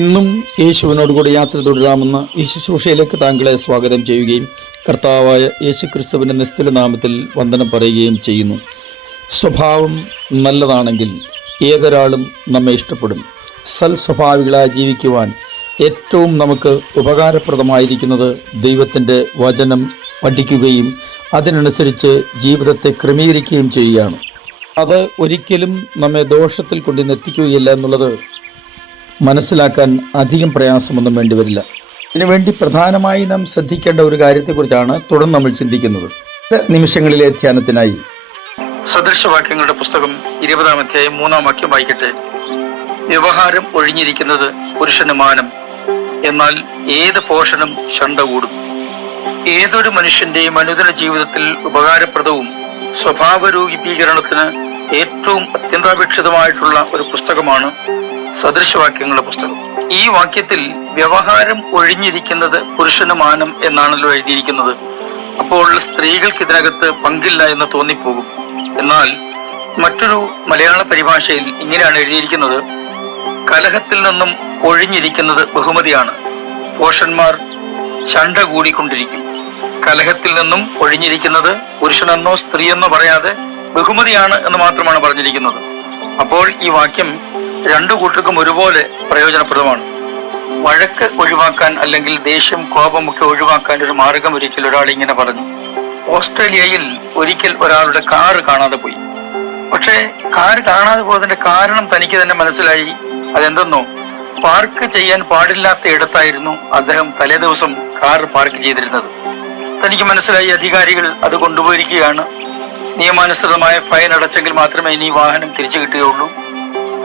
ഇന്നും യേശുവിനോടുകൂടി യാത്ര തുടരാമെന്ന ഈ ശുശ്രൂഷയിലേക്ക് താങ്കളെ സ്വാഗതം ചെയ്യുകയും കർത്താവായ യേശു ക്രിസ്തുവിൻ്റെ നിസ്തുല നാമത്തിൽ വന്ദനം പറയുകയും ചെയ്യുന്നു. സ്വഭാവം നല്ലതാണെങ്കിൽ ഏതൊരാളും നമ്മെ ഇഷ്ടപ്പെടും. സൽസ്വഭാവികളായി ജീവിക്കുവാൻ ഏറ്റവും നമുക്ക് ഉപകാരപ്രദമായിരിക്കുന്നത് ദൈവത്തിൻ്റെ വചനം പഠിക്കുകയും അതിനനുസരിച്ച് ജീവിതത്തെ ക്രമീകരിക്കുകയും ചെയ്യുകയാണ്. അത് ഒരിക്കലും നമ്മെ ദോഷത്തിൽ കൊണ്ടുവന്നെത്തിക്കുകയില്ല എന്നുള്ളത് മനസ്സിലാക്കാൻ അധികം പ്രയാസമൊന്നും വേണ്ടിവരില്ല. ഇതിനുവേണ്ടി പ്രധാനമായി നാം ശ്രദ്ധിക്കേണ്ട ഒരു കാര്യത്തെക്കുറിച്ചാണ് തുടർന്ന് നമ്മൾ ചിന്തിക്കുന്നത്. നിമിഷങ്ങളിലെ ധ്യാനത്തിനായി സദൃശവാക്യങ്ങളുടെ പുസ്തകം 20-ാം അധ്യായം 3-ാം വാക്യം വായിക്കട്ടെ. വ്യവഹാരം ഒഴിഞ്ഞിരിക്കുന്നത് പുരുഷന് മാനം, എന്നാൽ ഏത് പോഷണം ശണ്ട കൂടും. ഏതൊരു മനുഷ്യന്റെയും അനുദിന ജീവിതത്തിൽ ഉപകാരപ്രദവും സ്വഭാവരൂപീകരണത്തിന് ഏറ്റവും അത്യന്താപേക്ഷിതമായിട്ടുള്ള ഒരു പുസ്തകമാണ് സദൃശവാക്യങ്ങളുടെ പുസ്തകം. ഈ വാക്യത്തിൽ വ്യവഹാരം ഒഴിഞ്ഞിരിക്കുന്നത് പുരുഷന് മാനം എന്നാണല്ലോ എഴുതിയിരിക്കുന്നത്. അപ്പോൾ സ്ത്രീകൾക്ക് ഇതിനകത്ത് പങ്കില്ല എന്ന് തോന്നിപ്പോകും. എന്നാൽ മറ്റൊരു മലയാള പരിഭാഷയിൽ ഇങ്ങനെയാണ് എഴുതിയിരിക്കുന്നത്: കലഹത്തിൽ നിന്നും ഒഴിഞ്ഞിരിക്കുന്നത് ബഹുമതിയാണ്, പോഷന്മാർ ശണ്ട കൂടിക്കൊണ്ടിരിക്കും. കലഹത്തിൽ നിന്നും ഒഴിഞ്ഞിരിക്കുന്നത് പുരുഷനെന്നോ സ്ത്രീയെന്നോ പറയാതെ ബഹുമതിയാണ് എന്ന് മാത്രമാണ് പറഞ്ഞിരിക്കുന്നത്. അപ്പോൾ ഈ വാക്യം രണ്ടു കൂട്ടർക്കും ഒരുപോലെ പ്രയോജനപ്രദമാണ്. വഴക്ക് ഒഴിവാക്കാൻ അല്ലെങ്കിൽ ദേഷ്യം, കോപമൊക്കെ ഒഴിവാക്കാൻ ഒരു മാർഗം ഒരിക്കൽ ഒരാൾ ഇങ്ങനെ പറഞ്ഞു. ഓസ്ട്രേലിയയിൽ ഒരിക്കൽ ഒരാളുടെ കാറ് കാണാതെ പോയി. പക്ഷേ കാറ് കാണാതെ പോയതിന്റെ കാരണം തനിക്ക് തന്നെ മനസ്സിലായി. അതെന്തെന്നോ, പാർക്ക് ചെയ്യാൻ പാടില്ലാത്ത ഇടത്തായിരുന്നു അദ്ദേഹം തലേ ദിവസം കാർ പാർക്ക് ചെയ്തിരുന്നത്. തനിക്ക് മനസ്സിലായി അധികാരികൾ അത് കൊണ്ടുപോയിരിക്കുകയാണ്. നിയമാനുസൃതമായ ഫൈൻ അടച്ചെങ്കിൽ മാത്രമേ ഇനി വാഹനം തിരിച്ചു കിട്ടുകയുള്ളൂ.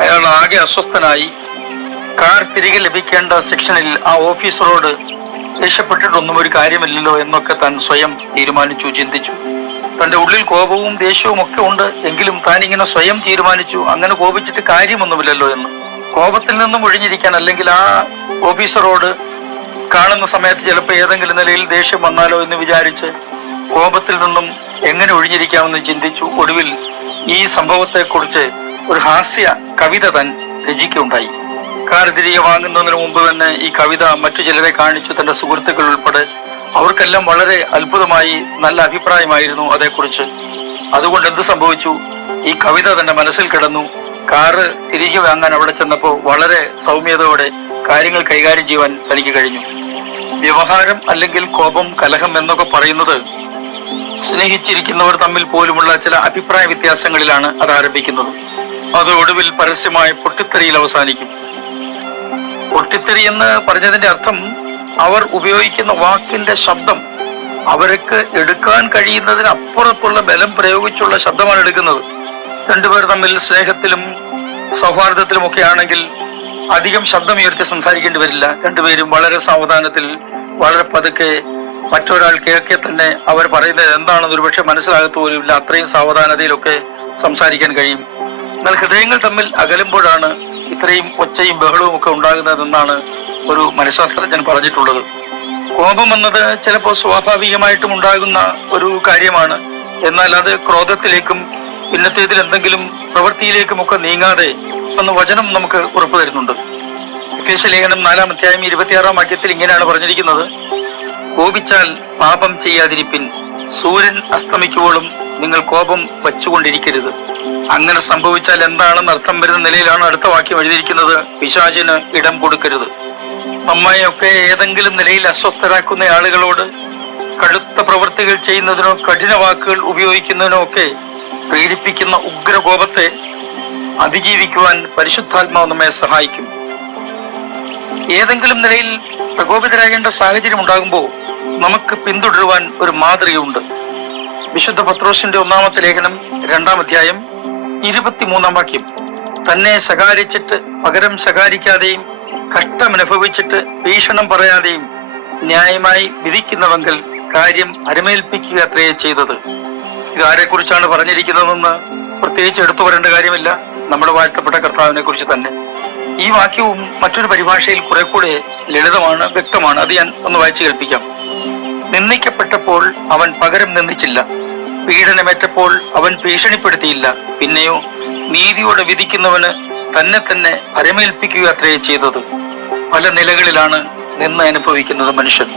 അയാൾ ആകെ അസ്വസ്ഥനായി. കാർ തിരികെ ലഭിക്കേണ്ട സെക്ഷനിൽ ആ ഓഫീസറോട് ദേഷ്യപ്പെട്ടിട്ടൊന്നും ഒരു കാര്യമില്ലല്ലോ എന്നൊക്കെ താൻ സ്വയം തീരുമാനിച്ചു, ചിന്തിച്ചു. തന്റെ ഉള്ളിൽ കോപവും ദേഷ്യവും ഒക്കെ ഉണ്ട്, എങ്കിലും താൻ ഇങ്ങനെ സ്വയം തീരുമാനിച്ചു, അങ്ങനെ കോപിച്ചിട്ട് കാര്യമൊന്നുമില്ലല്ലോ എന്ന്. കോപത്തിൽ നിന്നും ഒഴിഞ്ഞിരിക്കാൻ, അല്ലെങ്കിൽ ആ ഓഫീസറോട് കാണുന്ന സമയത്ത് ചിലപ്പോൾ ഏതെങ്കിലും നിലയിൽ ദേഷ്യം വന്നാലോ എന്ന് വിചാരിച്ച് കോപത്തിൽ നിന്നും എങ്ങനെ ഒഴിഞ്ഞിരിക്കാമെന്ന് ചിന്തിച്ചു. ഒടുവിൽ ഈ സംഭവത്തെക്കുറിച്ച് ഒരു ഹാസ്യ കവിത താൻ രചിക്കുകയുണ്ടായി. കാർ തിരികെ വാങ്ങുന്നതിന് മുമ്പ് തന്നെ ഈ കവിത മറ്റു ചിലരെ കാണിച്ചു, തന്റെ സുഹൃത്തുക്കൾ ഉൾപ്പെടെ. അവർക്കെല്ലാം വളരെ അത്ഭുതമായി, നല്ല അഭിപ്രായമായിരുന്നു അതേക്കുറിച്ച്. അതുകൊണ്ട് എന്ത് സംഭവിച്ചു? ഈ കവിത തന്റെ മനസ്സിൽ കിടന്നു. കാറ് തിരികെ വാങ്ങാൻ അവിടെ ചെന്നപ്പോൾ വളരെ സൗമ്യതയോടെ കാര്യങ്ങൾ കൈകാര്യം ചെയ്യുവാൻ തനിക്ക് കഴിഞ്ഞു. വ്യവഹാരം അല്ലെങ്കിൽ കോപം, കലഹം എന്നൊക്കെ പറയുന്നത് സ്നേഹിച്ചിരിക്കുന്നവർ തമ്മിൽ പോലുമുള്ള ചില അഭിപ്രായ വ്യത്യാസങ്ങളിലാണ് അത് ആരംഭിക്കുന്നത്. അത് ഒടുവിൽ പരസ്യമായ പൊട്ടിത്തെറിയിൽ അവസാനിക്കും. പൊട്ടിത്തെറി എന്ന് പറഞ്ഞതിന്റെ അർത്ഥം അവർ ഉപയോഗിക്കുന്ന വാക്കിന്റെ ശബ്ദം അവർക്ക് എടുക്കാൻ കഴിയുന്നതിന് അപ്പുറത്തുള്ള ബലം പ്രയോഗിച്ചുള്ള ശബ്ദമാണ് എടുക്കുന്നത്. രണ്ടുപേർ തമ്മിൽ സ്നേഹത്തിലും സൗഹാർദ്ദത്തിലും ഒക്കെ ആണെങ്കിൽ അധികം ശബ്ദമുയർത്തി സംസാരിക്കേണ്ടി വരില്ല. രണ്ടുപേരും വളരെ സാവധാനത്തിൽ, വളരെ പതുക്കെ, മറ്റൊരാൾ കേൾക്കെ തന്നെ അവർ പറയുന്നത് എന്താണെന്ന് ഒരുപക്ഷെ മനസ്സിലാകത്തു പോലുമില്ല, അത്രയും സാവധാനതയിലൊക്കെ സംസാരിക്കാൻ കഴിയും. എന്നാൽ ഹൃദയങ്ങൾ തമ്മിൽ അകലുമ്പോഴാണ് ഇത്രയും ഒച്ചയും ബഹളവും ഒക്കെ ഉണ്ടാകുന്നതെന്നാണ് ഒരു മനഃശാസ്ത്രജ്ഞൻ പറഞ്ഞിട്ടുള്ളത്. കോപം എന്നത് ചിലപ്പോൾ സ്വാഭാവികമായിട്ടും ഉണ്ടാകുന്ന ഒരു കാര്യമാണ്. എന്നാൽ അത് ക്രോധത്തിലേക്കും പിന്നത്തേതിൽ എന്തെങ്കിലും പ്രവൃത്തിയിലേക്കും ഒക്കെ നീങ്ങാതെ എന്ന് വചനം നമുക്ക് ഉറപ്പു തരുന്നുണ്ട്. എഫേസ്യലേഖനം 4-ാം അധ്യായം 26-ാം വാക്യത്തിൽ ഇങ്ങനെയാണ് പറഞ്ഞിരിക്കുന്നത്: കോപിച്ചാൽ പാപം ചെയ്യാതിരിപ്പിൻ, സൂര്യൻ അസ്തമിക്കുമ്പോഴും നിങ്ങൾ കോപം വച്ചുകൊണ്ടിരിക്കരുത്. അങ്ങനെ സംഭവിച്ചാൽ എന്താണെന്ന് അർത്ഥം വരുന്ന നിലയിലാണ് അടുത്ത വാക്യം എഴുതിയിരിക്കുന്നത്: പിശാചിന് ഇടം കൊടുക്കരുത്. നമ്മയൊക്കെ ഏതെങ്കിലും നിലയിൽ അസ്വസ്ഥരാക്കുന്ന ആളുകളോട് കടുത്ത പ്രവൃത്തികൾ ചെയ്യുന്നതിനോ കഠിന വാക്കുകൾ ഉപയോഗിക്കുന്നതിനോ ഒക്കെ പ്രേരിപ്പിക്കുന്ന ഉഗ്രകോപത്തെ അതിജീവിക്കുവാൻ പരിശുദ്ധാത്മാവ് നമ്മെ സഹായിക്കും. ഏതെങ്കിലും നിലയിൽ പ്രകോപിതരാകേണ്ട സാഹചര്യം ഉണ്ടാകുമ്പോൾ നമുക്ക് പിന്തുടരുവാൻ ഒരു മാതൃകയുണ്ട്. വിശുദ്ധ പത്രോസിന്റെ 1-ാമത്തെ ലേഖനം 2-ാം അധ്യായം 23-ാം വാക്യം: തന്നെ ശകാരിച്ചിട്ട് പകരം ശകാരിക്കാതെയും കഷ്ടമനുഭവിച്ചിട്ട് ഭീഷണം പറയാതെയും ന്യായമായി വിധിക്കുന്നവെങ്കിൽ കാര്യം അരമേൽപ്പിക്കുക അത്രയേ ചെയ്തത്. ഇതാരെക്കുറിച്ചാണ് പറഞ്ഞിരിക്കുന്നതെന്ന് പ്രത്യേകിച്ച് എടുത്തു പറയേണ്ട കാര്യമില്ല, നമ്മുടെ വാഴ്ത്തപ്പെട്ട കർത്താവിനെ കുറിച്ച് തന്നെ. ഈ വാക്യവും മറ്റൊരു പരിഭാഷയിൽ കുറെ കൂടെ ലളിതമാണ്, വ്യക്തമാണ്. അത് ഞാൻ ഒന്ന് വായിച്ചു കേൾപ്പിക്കാം. നിന്ദിക്കപ്പെട്ടപ്പോൾ അവൻ പകരം നിന്ദിച്ചില്ല, പീഡനമേറ്റപ്പോൾ അവൻ ഭീഷണിപ്പെടുത്തിയില്ല. പിന്നെയോ നീതിയോടെ വിധിക്കുന്നവന് തന്നെ തന്നെ അരമേൽപ്പിക്കുക അത്രയേ ചെയ്തത്. പല നിലകളിലാണ് നിന്ന് അനുഭവിക്കുന്നത് മനുഷ്യൻ.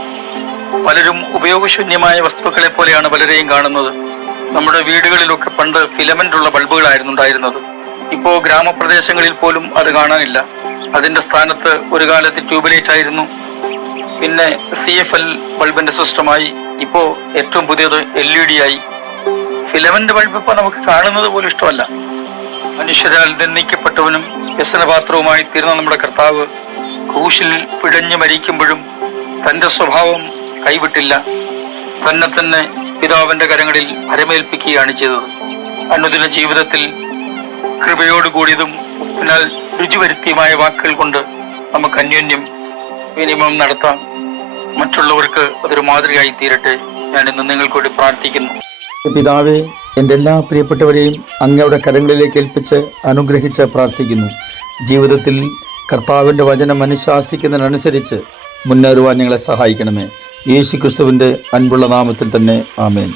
പലരും ഉപയോഗശൂന്യമായ വസ്തുക്കളെ പോലെയാണ് പലരെയും കാണുന്നത്. നമ്മുടെ വീടുകളിലൊക്കെ പണ്ട് ഫിലമെന്റ് ഉള്ള ബൾബുകളായിരുന്നു ഉണ്ടായിരുന്നത്. ഇപ്പോൾ ഗ്രാമപ്രദേശങ്ങളിൽ പോലും അത് കാണാനില്ല. അതിന്റെ സ്ഥാനത്ത് ഒരു കാലത്ത് ട്യൂബ്ലൈറ്റ് ആയിരുന്നു, പിന്നെ CFL ബൾബിന്റെ സിസ്റ്റമായി, ഇപ്പോൾ ഏറ്റവും പുതിയത് LED ആയി. ഫിലമെന്റ് ബൾബ് ഇപ്പോൾ നമുക്ക് കാണുന്നത് പോലും ഇഷ്ടമല്ല. മനുഷ്യരാൽ നിന്ദിക്കപ്പെട്ടവനും വ്യസനപാത്രവുമായി തീർന്ന നമ്മുടെ കർത്താവ് ക്രൂശിൽ പിടഞ്ഞു മരിക്കുമ്പോഴും തന്റെ സ്വഭാവം കൈവിട്ടില്ല. തന്നെ പിതാവിന്റെ കരങ്ങളിൽ ഭരമേൽപ്പിക്കുകയാണ് ചെയ്തത്. അനുദിന ജീവിതത്തിൽ കൃപയോടുകൂടിയതും ഉപ്പിനാൽ രുചി വരുത്തിയുമായ വാക്കുകൾ കൊണ്ട് നമുക്ക് അന്യോന്യം വിനിമയം നടത്താം. മറ്റുള്ളവർക്ക് അതൊരു മാതൃകയായി തീരട്ടെ. ഞാൻ ഇന്ന് നിങ്ങൾക്ക് വേണ്ടി പ്രാർത്ഥിക്കുന്നു. പിതാവേ, എൻ്റെ എല്ലാ പ്രിയപ്പെട്ടവരെയും അങ്ങയുടെ കരങ്ങളിലേക്ക് ഏൽപ്പിച്ച് അനുഗ്രഹിച്ച് പ്രാർത്ഥിക്കുന്നു. ജീവിതത്തിൽ കർത്താവിൻ്റെ വചനം അനുശാസിക്കുന്നതിനനുസരിച്ച് മുന്നേറുവാൻ ഞങ്ങളെ സഹായിക്കണമേ. യേശു ക്രിസ്തുവിൻ്റെ അൻപുള്ള നാമത്തിൽ തന്നെ ആമേൻ.